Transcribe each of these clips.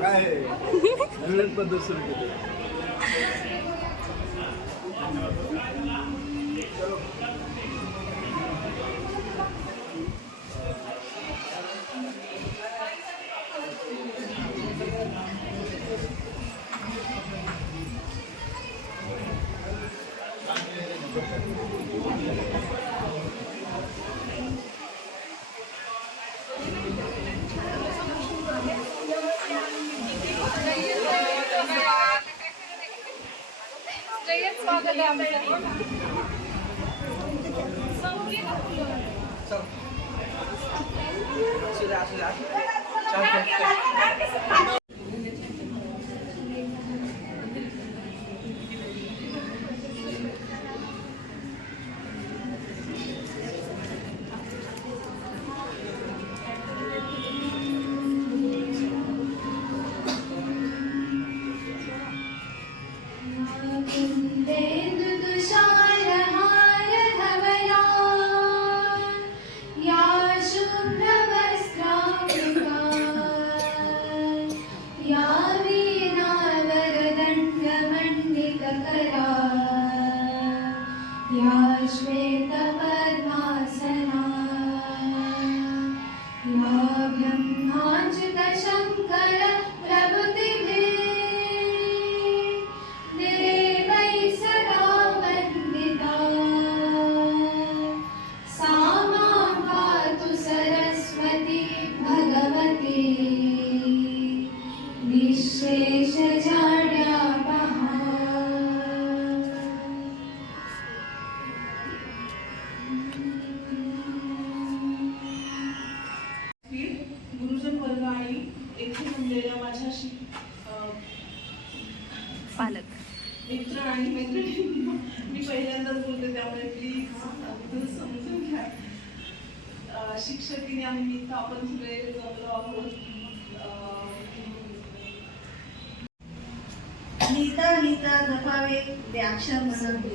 काय पद्धत सुरू केली Sila, sila. Ciao, निःशेषजाड्यापहा गुरुजन वर्ग आणि येथे जमलेल्या माझ्या शिक अं, पालक. मित्र आणि मैत्रिणींना मी पहिल्यांदाच बोलते त्यामुळे प्लीज समजून घ्या शिक्षकीने इथं आपण सगळे जमलो आहोत लिहिता लिहिता जपावे ते अक्षर म्हणते.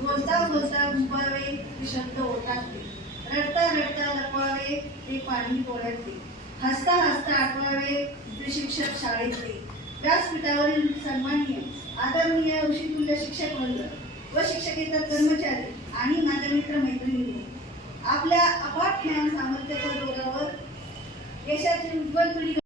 बोलता बोलता गुंपावे ते शब्द ओटाकते रडता रडता लपवावे ते पाणी पोळ्यातले हसता हसता आठवावे ते शिक्षक शाळेतले. व्यासपीठावरील सन्माननीय आदरणीय ऋषितुल्य शिक्षक वर्ग व शिक्षकेतर कर्मचारी आणि माझ्या मित्र मैत्रिणी आपल्या अपाट ज्ञान सामर्थ्याच्या जोरावर देशाची उज्ज्वल पिढी